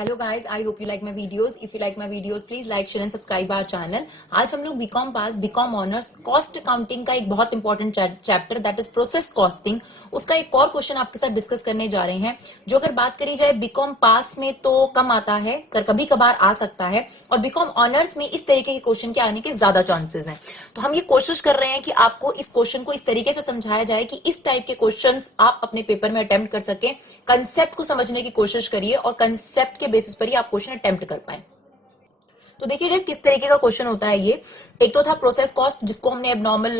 Hello guys, I hope you like my videos. If you like my videos please like share and subscribe our channel. आज हम लोग BCom pass BCom honours cost accounting का एक बहुत important chapter that is process costing, उसका एक और question आपके साथ डिस्कस करने जा रहे हैं। जो अगर बात करी जाए बीकॉम पास में तो कम आता है, कभी कभार आ सकता है, और बीकॉम ऑनर्स में इस तरीके के क्वेश्चन के आने के ज्यादा चांसेस हैं। तो हम ये कोशिश कर रहे हैं कि आपको इस क्वेश्चन को इस तरीके से समझाया जाए कि इस टाइप के क्वेश्चन आप अपने पेपर में अटेम्प्ट कर सके। कंसेप्ट को समझने की कोशिश करिए और कंसेप्ट के बेसिस पर ही आप क्वेश्चन अटेम्प्ट कर पाए। तो देखिए किस तरीके का क्वेश्चन होता है ये। एक तो था प्रोसेस कॉस्ट, जिसको हमने abnormal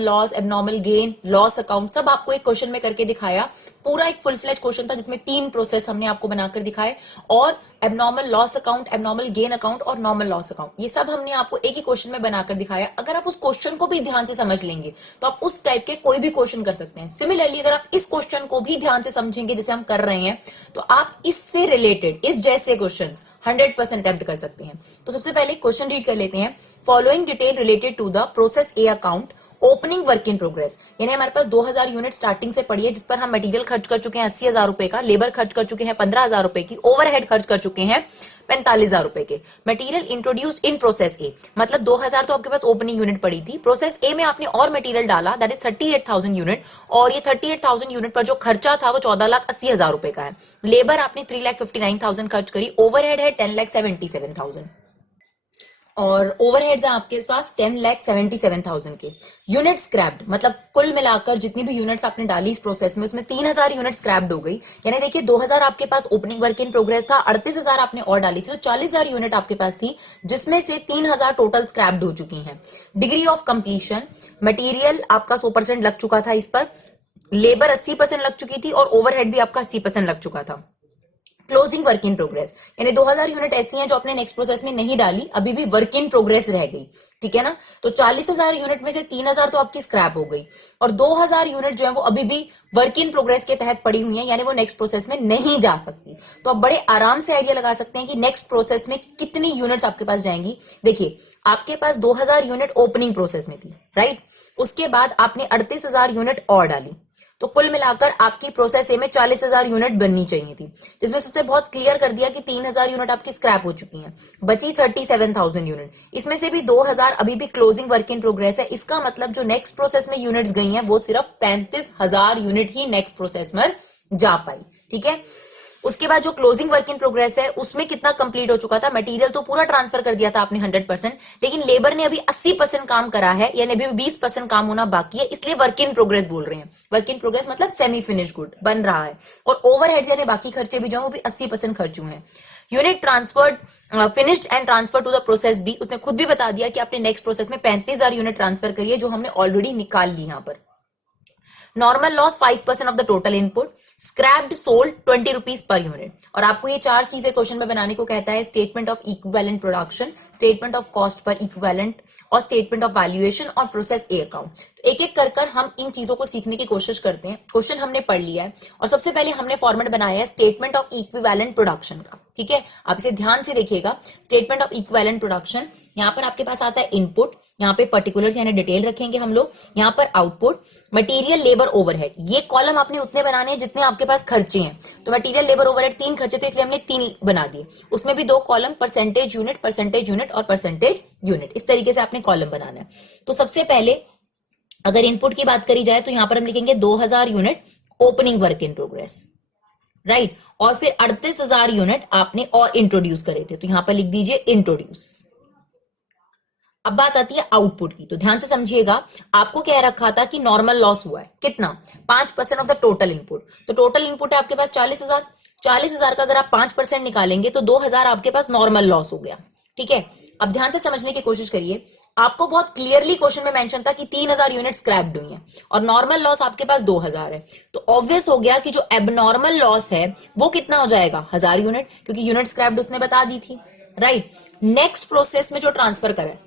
loss, abnormal gain, loss account सब आपको एक क्वेश्चन में करके दिखाया। पूरा एक फुल फ्लेज क्वेश्चन था जिसमें 3 प्रोसेस हमने आपको बनाकर दिखाए, और abnormal loss account, abnormal gain account और नॉर्मल लॉस अकाउंट, ये सब हमने आपको एक ही क्वेश्चन में बनाकर दिखाया। अगर आप उस क्वेश्चन को भी ध्यान से समझ लेंगे तो आप उस टाइप के कोई भी क्वेश्चन कर सकते हैं। सिमिलरली अगर आप इस क्वेश्चन को भी ध्यान से समझेंगे जैसे हम कर रहे हैं, तो आप इससे रिलेटेड इस जैसे क्वेश्चन 100% अटेम्प्ट कर सकते हैं। तो सबसे पहले क्वेश्चन रीड कर लेते हैं। Following detail related to the process A account opening work in progress, यानी हमारे पास 2000 यूनिट स्टार्टिंग से पड़ी है, जिस पर हम मटेरियल खर्च कर चुके हैं 80,000 रुपए का, लेबर खर्च कर चुके हैं 15,000 रुपए की, ओवरहेड खर्च कर चुके हैं 45,000 रुपए के। मटेरियल इंट्रोड्यूस इन प्रोसेस ए, मतलब 2000 तो आपके पास ओपनिंग यूनिट पड़ी थी, प्रोसेस ए में आपने और मटेरियल डाला, दैट इज 38,000 यूनिट, और ये 38,000 यूनिट पर जो खर्चा था वो 14,80,000 रुपए का है। लेबर आपने 3,59,000 खर्च करी, ओवरहेड है 10,77,000, और ओवरहेड्स हैं आपके पास 10,77,000 के। यूनिट स्क्रैप्ड, मतलब कुल मिलाकर जितनी भी यूनिट्स आपने डाली इस प्रोसेस में, उसमें 3,000 यूनिट स्क्रैप्ड हो गई। यानी देखिए 2,000 आपके पास ओपनिंग वर्क इन प्रोग्रेस था, 38,000 आपने और डाली थी, तो 40,000 यूनिट आपके पास थी, जिसमें से 3,000 टोटल स्क्रैप्ड हो चुकी हैं। डिग्री ऑफ कंप्लीशन, मटीरियल आपका 100% लग चुका था इस पर, लेबर 80% लग चुकी थी, और ओवरहेड भी आपका 80% लग चुका था। क्लोजिंग वर्क इन प्रोग्रेस, यानी 2000 यूनिट ऐसी हैं जो आपने नेक्स्ट प्रोसेस में नहीं डाली, अभी भी वर्क इन प्रोग्रेस रह गई, ठीक है ना। तो 40,000 यूनिट में से 3,000 तो आपकी स्क्रैप हो गई, और 2,000 यूनिट जो है वो अभी भी वर्क इन प्रोग्रेस के तहत पड़ी हुई है, यानी वो नेक्स्ट प्रोसेस में नहीं जा सकती। तो आप बड़े आराम से आइडिया लगा सकते हैं कि नेक्स्ट प्रोसेस में कितनी यूनिट्स आपके पास जाएंगी। देखिए आपके पास 2,000 यूनिट ओपनिंग प्रोसेस में थी, राइट। उसके बाद आपने 38,000 यूनिट और डाली, तो कुल मिलाकर आपकी प्रोसेस ए में 40,000 यूनिट बननी चाहिए थी, जिसमें से उसने बहुत क्लियर कर दिया कि 3,000 यूनिट आपकी स्क्रैप हो चुकी हैं, बची 37,000 यूनिट। इसमें से भी 2,000 अभी भी क्लोजिंग वर्क इन प्रोग्रेस है। इसका मतलब जो नेक्स्ट प्रोसेस में यूनिट्स गई हैं वो सिर्फ 35,000 यूनिट ही नेक्स्ट प्रोसेस में जा पाई, ठीक है। उसके बाद जो क्लोजिंग वर्क इन प्रोग्रेस है उसमें कितना कंप्लीट हो चुका था, मटेरियल तो पूरा ट्रांसफर कर दिया था आपने 100%, लेकिन लेबर ने अभी 80% काम करा है, यानी अभी 20% काम होना बाकी है, इसलिए वर्क इन प्रोग्रेस बोल रहे हैं। वर्क इन प्रोग्रेस मतलब सेमी फिनिश गुड बन रहा है, और ओवरहेड्स यानी बाकी खर्चे भी जो वो भी 80% खर्च हुए हैं। Unit transferred finished and transfer to the process B, उसने खुद भी बता दिया कि आपने नेक्स्ट प्रोसेस में 35,000 यूनिट ट्रांसफर करी है, जो हमने ऑलरेडी निकाल ली यहां पर। Normal loss 5% of the total input, scraped sold 20 rupees per unit. और आपको ये 4 चीजें क्वेश्चन में बनाने को कहता है: statement of equivalent production, statement of cost per equivalent, और स्टेटमेंट ऑफ वैल्यूएशन, और प्रोसेस ए अकाउंट। एक एक कर हम इन चीजों को सीखने की कोशिश करते हैं। क्वेश्चन हमने पढ़ लिया है, और सबसे पहले हमने फॉर्मेट बनाया है स्टेटमेंट ऑफ इक्विवेलेंट प्रोडक्शन का, ठीक है। आप इसे ध्यान से देखिएगा। स्टेटमेंट ऑफ इक्विवेलेंट प्रोडक्शन, यहाँ पर आपके पास आता है इनपुट, यहाँ पे पर्टिकुलर्स यानी डिटेल रखेंगे हम लोग, यहाँ पर आउटपुट, मटेरियल, लेबर, ओवरहेड। ये कॉलम आपने उतने बनाने हैं जितने आपके पास खर्चे हैं। तो मटेरियल, लेबर, ओवरहेड 3 खर्चे थे, इसलिए हमने 3 बना दिए। उसमें भी 2 कॉलम, परसेंटेज यूनिट और परसेंटेज यूनिट, इस तरीके से आपने कॉलम बनाना है। तो सबसे पहले अगर इनपुट की बात करी जाए तो यहां पर हम लिखेंगे 2,000 unit opening work in progress, right. और फिर 38,000 यूनिट आपने और इंट्रोड्यूस करे थे, तो यहां पर लिख दीजिए इंट्रोड्यूस। अब बात आती है आउटपुट की, तो ध्यान से समझिएगा। आपको कह रखा था कि नॉर्मल लॉस हुआ है कितना, 5% ऑफ द टोटल इनपुट। तो टोटल इनपुट है आपके पास 40,000, 40,000 का अगर आप 5% निकालेंगे तो 2,000 आपके पास नॉर्मल लॉस हो गया, ठीक है। अब ध्यान से समझने की कोशिश करिए। आपको बहुत क्लियरली क्वेश्चन में मेंशन था कि 3,000 यूनिट स्क्रैप्ड हुई हैं, और नॉर्मल लॉस आपके पास 2,000 है। तो ऑब्वियस हो गया कि जो एबनॉर्मल लॉस है वो कितना हो जाएगा, 1,000 यूनिट, क्योंकि यूनिट स्क्रैप्ड उसने बता दी थी, राइट। नेक्स्ट प्रोसेस में जो ट्रांसफर करे,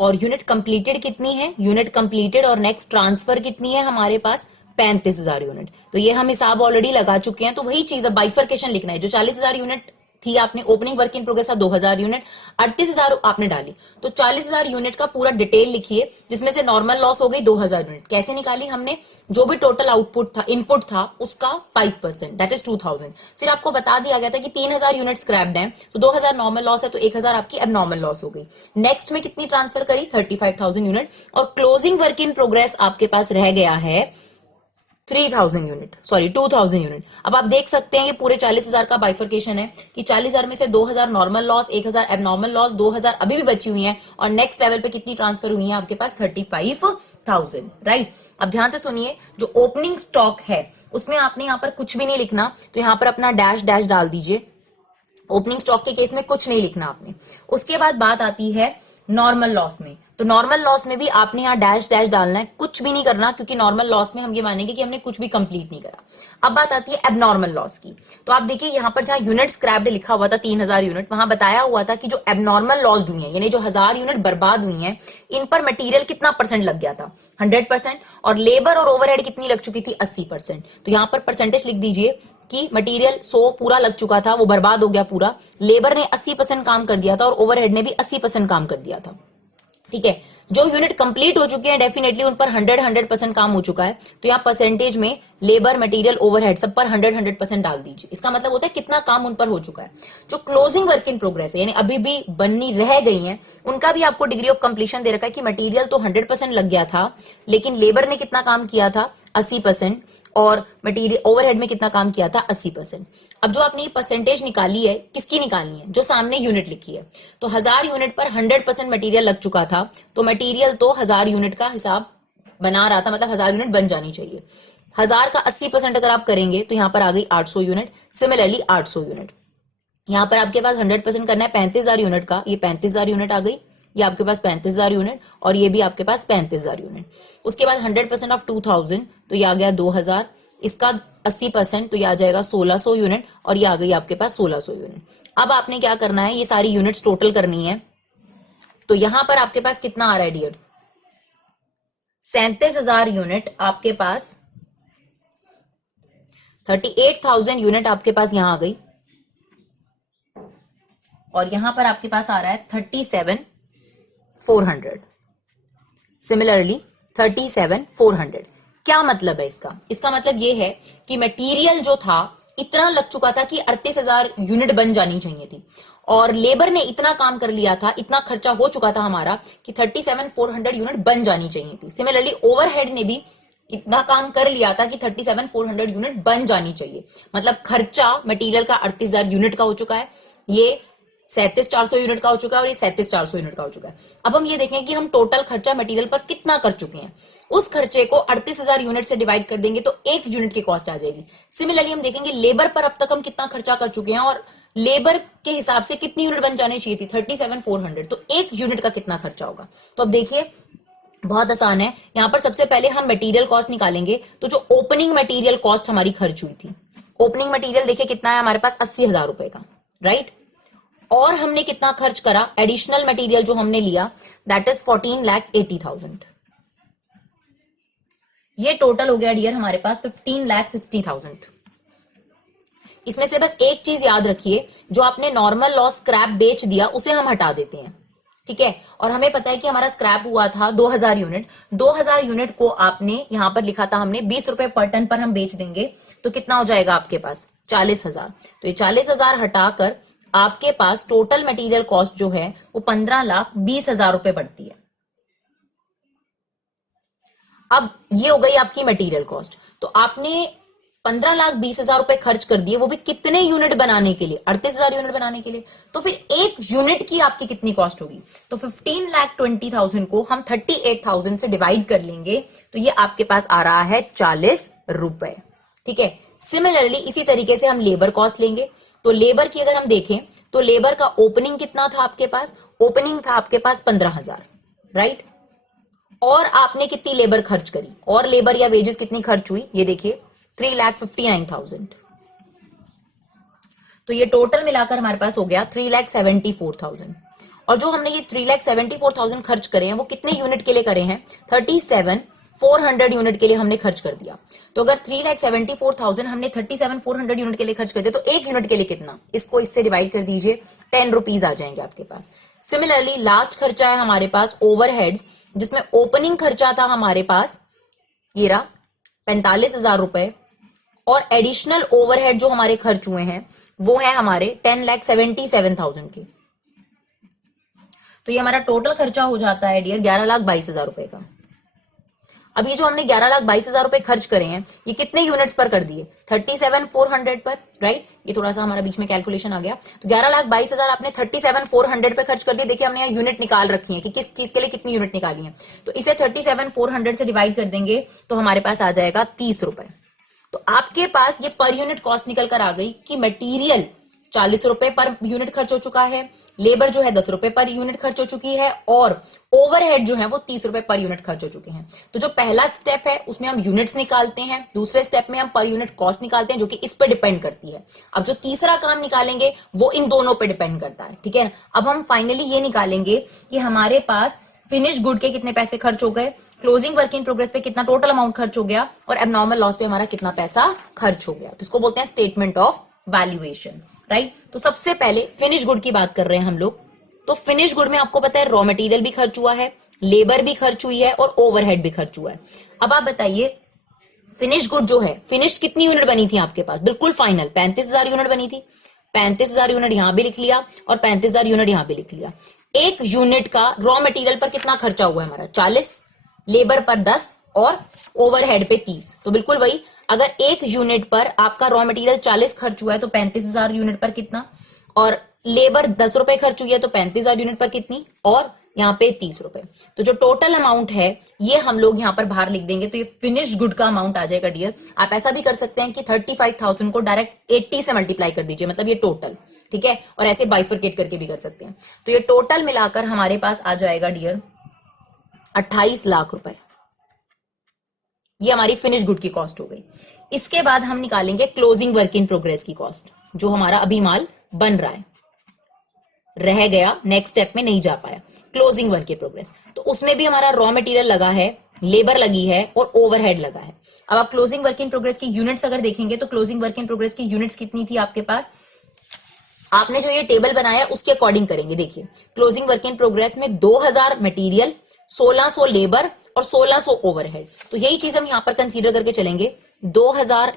और यूनिट कंप्लीटेड कितनी है, यूनिट कंप्लीटेड और नेक्स्ट ट्रांसफर कितनी है हमारे पास, 35,000 यूनिट। तो ये हम हिसाब ऑलरेडी लगा चुके हैं। तो वही चीज है, बाइफरकेशन लिखना है। जो 40,000 यूनिट थी आपने, ओपनिंग वर्क इन प्रोग्रेस था 2000 यूनिट, 38,000 आपने डाली, तो 40,000 यूनिट का पूरा डिटेल लिखिए, जिसमें से नॉर्मल लॉस हो गई 2000 यूनिट। कैसे निकाली हमने? जो भी टोटल आउटपुट था, इनपुट था, उसका 5%, दैट इज 2000। फिर आपको बता दिया गया था कि 3000 यूनिट स्क्रैप्ड है, तो 2000 नॉर्मल लॉस है, तो 1000 आपकी अब नॉर्मल लॉस हो गई। नेक्स्ट में कितनी ट्रांसफर करी? 35,000 यूनिट, और क्लोजिंग वर्क इन प्रोग्रेस आपके पास रह गया है 3000 यूनिट, सॉरी 2000 यूनिट। अब आप देख सकते हैं कि पूरे 40,000 का बाइफर्केशन है कि 40,000 में से 2000 नॉर्मल लॉस, 1000 एबनॉर्मल लॉस, 2000 अभी भी बची हुई है, और नेक्स्ट लेवल पे कितनी ट्रांसफर हुई है आपके पास? 35,000, राइट। अब ध्यान से सुनिए, जो ओपनिंग स्टॉक है उसमें आपने यहां पर कुछ भी नहीं लिखना, तो यहां पर अपना डैश डैश डाल दीजिए। ओपनिंग स्टॉक के केस में कुछ नहीं लिखना आपने। उसके बाद बात आती है नॉर्मल लॉस में, तो नॉर्मल लॉस में भी आपने यहाँ डैश डैश डालना है, कुछ भी नहीं करना, क्योंकि नॉर्मल लॉस में हम ये मानेंगे कि हमने कुछ भी कंप्लीट नहीं करा। अब बात आती है एबनॉर्मल लॉस की, तो आप देखिए यहाँ पर जहां यूनिट स्क्रैप्ड लिखा हुआ था 3000 यूनिट, वहां बताया हुआ था कि जो एबनॉर्मल लॉस हुई है, यानी जो 1000 यूनिट बर्बाद हुई है, इन पर मटेरियल कितना परसेंट लग गया था? 100%, और लेबर और ओवरहेड कितनी लग चुकी थी? 80%। तो यहाँ पर परसेंटेज लिख दीजिए कि मटेरियल 100 पूरा लग चुका था, वो बर्बाद हो गया पूरा, लेबर ने 80% काम कर दिया था, और ओवरहेड ने भी 80% काम कर दिया था। ठीक है, जो यूनिट कंप्लीट हो चुके हैं डेफिनेटली उन पर 100% काम हो चुका है, तो यहाँ परसेंटेज में लेबर, मटेरियल, ओवरहेड सब पर 100% डाल दीजिए। इसका मतलब होता है कितना काम उन पर हो चुका है। जो क्लोजिंग वर्क इन प्रोग्रेस है, यानी अभी भी बननी रह गई है, उनका भी आपको डिग्री ऑफ कंप्लीशन दे रखा है कि मटेरियल तो 100% लग गया था, लेकिन लेबर ने कितना काम किया था? 80%, और मटेरियल ओवरहेड में कितना काम किया था? 80%। अब जो आपने ये परसेंटेज निकाली है, किसकी निकालनी है? जो सामने यूनिट लिखी है। तो 1000 यूनिट पर 100% मटेरियल लग चुका था, तो मटेरियल तो 1000 यूनिट का हिसाब बना रहा था, मतलब 1000 यूनिट बन जानी चाहिए। 1000 का 80% अगर आप करेंगे तो यहां पर आ गई 800 यूनिट। सिमिलरली 800 यूनिट, यहां पर आपके पास 100% करना है 35,000 यूनिट का, ये 35,000 यूनिट आ गई, ये आपके पास 35,000 यूनिट, और ये भी आपके पास 35,000 यूनिट। उसके बाद 100% ऑफ 2000, तो ये आ गया 2000, इसका 80%, तो ये आ जाएगा 1600 यूनिट, और ये आ गई आपके पास 1600 यूनिट। अब आपने क्या करना है? ये सारी यूनिट्स टोटल करनी है, तो यहां पर आपके पास कितना आ रहा है डियर? 37,000 यूनिट आपके पास, 38,000 यूनिट आपके पास यहां आ गई, और यहां पर आपके पास आ रहा है 37,400। सिमिलरली 37,400। क्या मतलब है इसका? इसका मतलब ये है कि मटेरियल जो था इतना लग चुका था कि 38,000 यूनिट बन जानी चाहिए थी, और लेबर ने इतना काम कर लिया था, इतना खर्चा हो चुका था हमारा कि 37,400 यूनिट बन जानी चाहिए थी। सिमिलरली ओवरहेड ने भी इतना काम कर लिया था कि 37,400 यूनिट बन जानी चाहिए। मतलब खर्चा मटेरियल का 38,000 यूनिट का हो चुका है, ये 37,400 यूनिट का हो चुका है, और ये 37,400 यूनिट का हो चुका है। अब हम ये देखें कि हम टोटल खर्चा मटेरियल पर कितना कर चुके हैं। उस खर्चे को 38,000 यूनिट से डिवाइड कर देंगे तो एक यूनिट की कॉस्ट आ जाएगी। सिमिलरली हम देखेंगे लेबर पर अब तक हम कितना खर्चा कर चुके हैं, और लेबर के हिसाब से कितनी यूनिट बन जानी चाहिए थी? 37,400, तो एक यूनिट का कितना खर्चा होगा? तो अब देखिए बहुत आसान है, यहां पर सबसे पहले हम मटेरियल कॉस्ट निकालेंगे। तो जो ओपनिंग मटेरियल कॉस्ट हमारी खर्च हुई थी, ओपनिंग मटेरियल देखिए कितना है हमारे पास? 80,000 रुपए का, राइट। और हमने कितना खर्च करा? एडिशनल मटेरियल जो हमने लिया, दैट इज 14,80,000। ये टोटल हो गया डियर हमारे पास 15,60,000। इसमें से बस एक चीज याद रखिए, जो आपने नॉर्मल लॉस स्क्रैप बेच दिया उसे हम हटा देते हैं, ठीक है। और हमें पता है कि हमारा स्क्रैप हुआ था 2000 यूनिट। 2000 यूनिट को आपने यहां पर लिखा था हमने 20 रुपए पर टन पर हम बेच देंगे, तो कितना हो जाएगा आपके पास? 40,000। तो ये 40,000 हटाकर आपके पास टोटल मटेरियल कॉस्ट जो है वो 15,20,000 रुपए बढ़ती है। अब ये हो गई आपकी मटेरियल कॉस्ट। तो आपने 15,20,000 रुपए खर्च कर दिए, वो भी कितने यूनिट बनाने के लिए? 38,000 यूनिट बनाने के लिए। तो फिर एक यूनिट की आपकी कितनी कॉस्ट होगी? तो 15,20,000 को हम 38,000 से डिवाइड कर लेंगे, तो ये आपके पास आ रहा है 40 रुपए, ठीक है। सिमिलरली इसी तरीके से हम लेबर कॉस्ट लेंगे। तो लेबर की अगर हम देखें तो लेबर का ओपनिंग कितना था आपके पास? ओपनिंग था आपके पास 15,000, राइट। और आपने कितनी लेबर खर्च करी, और लेबर या वेजेस कितनी खर्च हुई? ये देखिए 3,59,000। तो ये टोटल मिलाकर हमारे पास हो गया 3,74,000। और जो हमने ये 3,74,000 खर्च करे हैं वो कितने यूनिट के लिए करे हैं? 400 यूनिट के लिए हमने खर्च कर दिया। तो अगर 3,74,000 हमने 37,400 यूनिट के लिए खर्च कर दिया, तो एक यूनिट के लिए कितना, इसको इससे डिवाइड कर दीजिए, 10 रुपीज आ जाएंगे आपके पास। सिमिलरली लास्ट खर्चा है हमारे पास ओवरहेड्स, जिसमें ओपनिंग खर्चा था हमारे पास ये रहा 45,000 रुपए, और एडिशनल ओवरहेड जो हमारे खर्च हुए हैं वो है हमारे 10,77,000 के। तो ये हमारा टोटल खर्चा हो जाता है डियर 11,22,000 रुपए का। अब ये जो हमने 11,22,000 रुपए खर्च करे हैं, ये कितने यूनिट्स पर कर दिए, 37,400 पर, राइट। ये थोड़ा सा हमारा बीच में कैलकुलेशन आ गया। तो 11,22,000 आपने 37,400 पे खर्च कर दिया। देखिए हमने यहाँ यूनिट निकाल रखी है कि किस चीज के लिए कितनी यूनिट निकाली है। तो इसे 37,400 से डिवाइड कर देंगे तो हमारे पास आ जाएगा 30 रुपए। तो आपके पास ये पर यूनिट कॉस्ट निकल कर आ गई कि मटेरियल 40 रुपए पर यूनिट खर्च हो चुका है, लेबर जो है 10 रुपए पर यूनिट खर्च हो चुकी है, और ओवरहेड जो है वो 30 रुपए पर यूनिट खर्च हो चुके हैं। तो जो पहला स्टेप है उसमें हम यूनिट्स निकालते हैं, दूसरे स्टेप में हम पर यूनिट कॉस्ट निकालते हैं, जो कि इस पर डिपेंड करती है। अब जो तीसरा काम निकालेंगे वो इन दोनों पर डिपेंड करता है, ठीक है। अब हम फाइनली ये निकालेंगे कि हमारे पास फिनिश गुड के कितने पैसे खर्च हो गए, क्लोजिंग वर्क इन प्रोग्रेस पे कितना टोटल अमाउंट खर्च हो गया, और एबनॉर्मल लॉस पे हमारा कितना पैसा खर्च हो गया। तो इसको बोलते हैं स्टेटमेंट ऑफ वैल्यूएशन, राइट। तो सबसे पहले फिनिश गुड की बात कर रहे हैं हम लोग। तो फिनिश गुड में आपको पता है रॉ मटेरियल भी खर्च हुआ है, लेबर भी खर्च हुई है, और ओवरहेड भी खर्च हुआ है। अब आप बताइए फिनिश गुड जो है, फिनिश कितनी यूनिट बनी थी आपके पास, बिल्कुल फाइनल 35,000 यूनिट बनी थी। 35,000 यूनिट यहां भी लिख लिया और 35,000 यूनिट यहां भी लिख लिया। एक यूनिट का रॉ मटेरियल पर कितना खर्चा हुआ है हमारा, 40, लेबर पर 10 और ओवरहेड पे 30। तो बिल्कुल वही, अगर एक यूनिट पर आपका रॉ मटेरियल 40 खर्च हुआ है तो 35,000 यूनिट पर कितना, और लेबर 10 रुपए खर्च हुई है तो 35,000 यूनिट पर कितनी, और यहाँ पे 30 रुपए। तो जो टोटल अमाउंट है ये हम लोग यहाँ पर बाहर लिख देंगे, तो ये फिनिश गुड का अमाउंट आ जाएगा डियर। आप ऐसा भी कर सकते हैं कि 35,000 को डायरेक्ट 80 से मल्टीप्लाई कर दीजिए, मतलब ये टोटल, ठीक है, और ऐसे बाइफरकेट करके भी कर सकते हैं। तो ये टोटल मिलाकर हमारे पास आ जाएगा डियर 28 लाख रुपए। ये हमारी फिनिश गुड की कॉस्ट हो गई। इसके बाद हम निकालेंगे क्लोजिंग वर्क इन प्रोग्रेस की कॉस्ट, जो हमारा अभी माल बन रहा है, रह गया, नेक्स्ट स्टेप में नहीं जा पाया, क्लोजिंग वर्क इन प्रोग्रेस। तो उसमें भी हमारा रॉ मटेरियल लगा है, लेबर लगी है, और ओवरहेड लगा है। अब आप क्लोजिंग वर्क इन प्रोग्रेस की यूनिट्स अगर देखेंगे तो क्लोजिंग वर्क इन प्रोग्रेस की यूनिट्स कितनी थी आपके पास, आपने जो ये टेबल बनाया उसके अकॉर्डिंग करेंगे। देखिए क्लोजिंग वर्क इन प्रोग्रेस में 2000 मटेरियल, 1600 लेबर और 1600 ओवरहेड। तो यही चीज हम यहां पर कंसीडर करके चलेंगे, 2000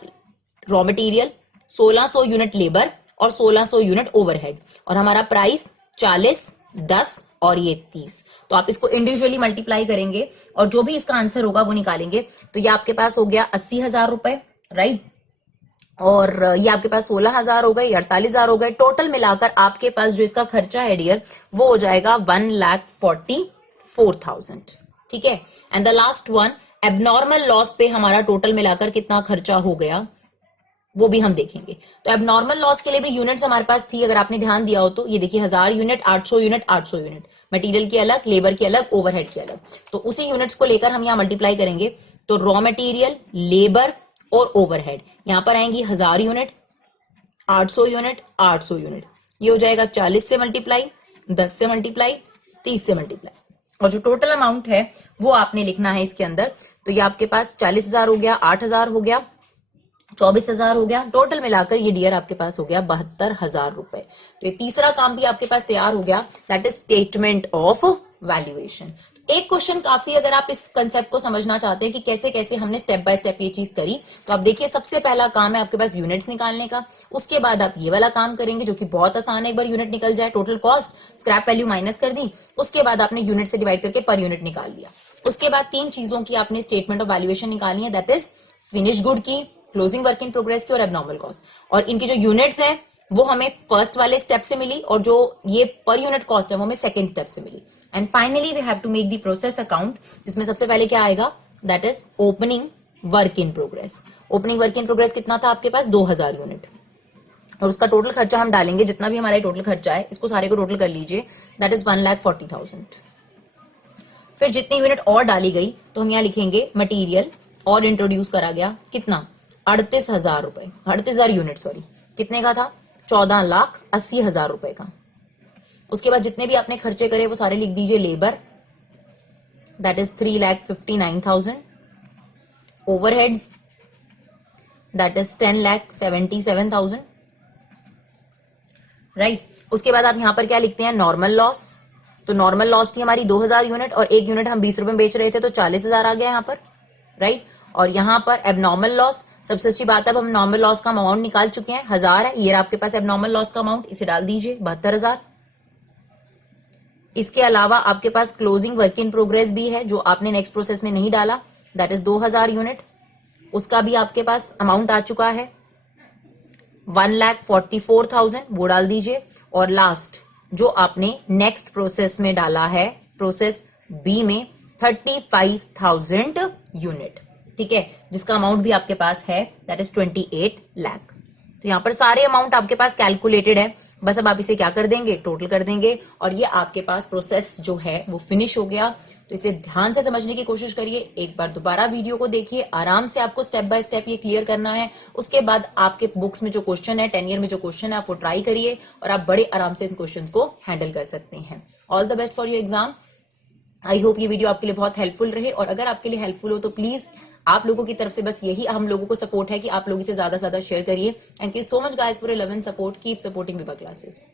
रॉ मटेरियल, 1600 यूनिट लेबर और 1600 यूनिट ओवरहेड, और हमारा प्राइस 40, 10 और ये 30। तो आप इसको इंडिविजुअली मल्टीप्लाई करेंगे और जो भी इसका आंसर होगा वो निकालेंगे। तो ये आपके पास हो गया 80,000 रुपए, राइट, और ये आपके पास 16,000 हो गए, 48,000 हो गए। टोटल मिलाकर आपके पास जो इसका खर्चा है डियर वो हो जाएगा 1,44,000, ठीक है। And the last one, abnormal loss पे हमारा टोटल मिलाकर कितना खर्चा हो गया वो भी हम देखेंगे। तो एबनॉर्मल लॉस के लिए भी यूनिट्स हमारे पास थी, अगर आपने ध्यान दिया हो तो। ये देखिए 1000 यूनिट, 800 यूनिट, 800 यूनिट, मटेरियल की अलग, लेबर की अलग, ओवरहेड की अलग। तो उसी यूनिट्स को लेकर हम यहाँ मल्टीप्लाई करेंगे। तो रॉ मटेरियल, लेबर और ओवरहेड यहां पर आएंगी 1000 यूनिट, 800 यूनिट, 800 यूनिट, ये हो जाएगा 40 से मल्टीप्लाई, 10 से मल्टीप्लाई, 30 से मल्टीप्लाई, और जो टोटल अमाउंट है वो आपने लिखना है इसके अंदर। तो ये आपके पास 40,000 हो गया, 8,000 हो गया, 24,000 हो गया। टोटल मिलाकर ये डियर आपके पास हो गया 72,000 रुपए। तो ये तीसरा काम भी आपके पास तैयार हो गया, that is statement of valuation. एक क्वेश्चन काफी, अगर आप इस कंसेप्ट को समझना चाहते हैं कि कैसे कैसे हमने स्टेप बाय स्टेप ये चीज करी, तो आप देखिए सबसे पहला काम है आपके पास यूनिट्स निकालने का। उसके बाद आप ये वाला काम करेंगे जो कि बहुत आसान है, एक बार यूनिट निकल जाए, total cost, scrap value minus कर दी, उसके बाद आपने यूनिट से डिवाइड करके पर यूनिट निकाल लिया। उसके बाद 3 चीजों की आपने स्टेटमेंट ऑफ वैल्यूएशन निकालनी है, दैट इज फिनिश गुड की, क्लोजिंग वर्क इन प्रोग्रेस की और एबनॉर्मल कॉस्ट। और इनकी जो यूनिट्स है वो हमें फर्स्ट वाले स्टेप से मिली, और जो ये पर यूनिट कॉस्ट है वो हमें सेकंड स्टेप से मिली। And finally we have to make the process account, जिसमें सबसे पहले क्या आएगा, that is opening work in progress. Opening work in progress कितना था आपके पास, 2000 यूनिट, और उसका टोटल खर्चा हम डालेंगे, जितना भी हमारा टोटल खर्चा है इसको सारे को टोटल कर लीजिए, दैट इज 1,40,000। फिर जितनी यूनिट और डाली गई तो हम यहाँ लिखेंगे मटीरियल और इंट्रोड्यूस करा गया, कितना, 38,000 रुपए, 38,000 यूनिट, सॉरी, कितने का था, 14,80,000 रुपए का। उसके बाद जितने भी आपने खर्चे करे वो सारे लिख दीजिए। Labour that is 3,59,000, overheads that is 10,77,000, right. उसके बाद आप यहां पर क्या लिखते हैं, नॉर्मल लॉस। तो नॉर्मल लॉस थी हमारी 2000 यूनिट और एक यूनिट हम 20 रुपए में बेच रहे थे, तो 40,000 आ गया यहाँ पर, राइट। और यहाँ पर एबनॉर्मल लॉस, सबसे अच्छी बात है अब हम नॉर्मल लॉस का अमाउंट निकाल चुके हैं, 1000 है, ये आपके पास एबनॉर्मल लॉस का अमाउंट, इसे डाल दीजिए 72,000। इसके अलावा आपके पास क्लोजिंग वर्क इन प्रोग्रेस भी है जो आपने नेक्स्ट प्रोसेस में नहीं डाला, दैट इज 2000 यूनिट, उसका भी आपके पास अमाउंट आ चुका है 1,44,000, वो डाल दीजिए। और लास्ट जो आपने नेक्स्ट प्रोसेस में डाला है, प्रोसेस बी में 35,000 यूनिट, ठीक है, जिसका अमाउंट भी आपके पास है दैट इज 28 लाख। तो यहां पर सारे अमाउंट आपके पास कैलकुलेटेड है, बस अब आप इसे क्या कर देंगे, टोटल कर देंगे, और ये आपके पास प्रोसेस जो है वो फिनिश हो गया। तो इसे ध्यान से समझने की कोशिश करिए, एक बार दोबारा वीडियो को देखिए, आराम से आपको स्टेप बाय स्टेप ये क्लियर करना है। उसके बाद आपके बुक्स में जो क्वेश्चन है, 10 ईयर में जो क्वेश्चन है, आप वो ट्राई करिए और आप बड़े आराम से इन क्वेश्चन को हैंडल कर सकते हैं। All the best for your exam. I hope ये वीडियो आपके लिए बहुत हेल्पफुल रहे, और अगर आपके लिए हेल्पफुल हो तो प्लीज आप लोगों की तरफ से बस यही हम लोगों को सपोर्ट है कि आप लोग इसे ज्यादा से ज्यादा शेयर करिए। Thank you so much guys for 11 support, keep supporting Vibha classes.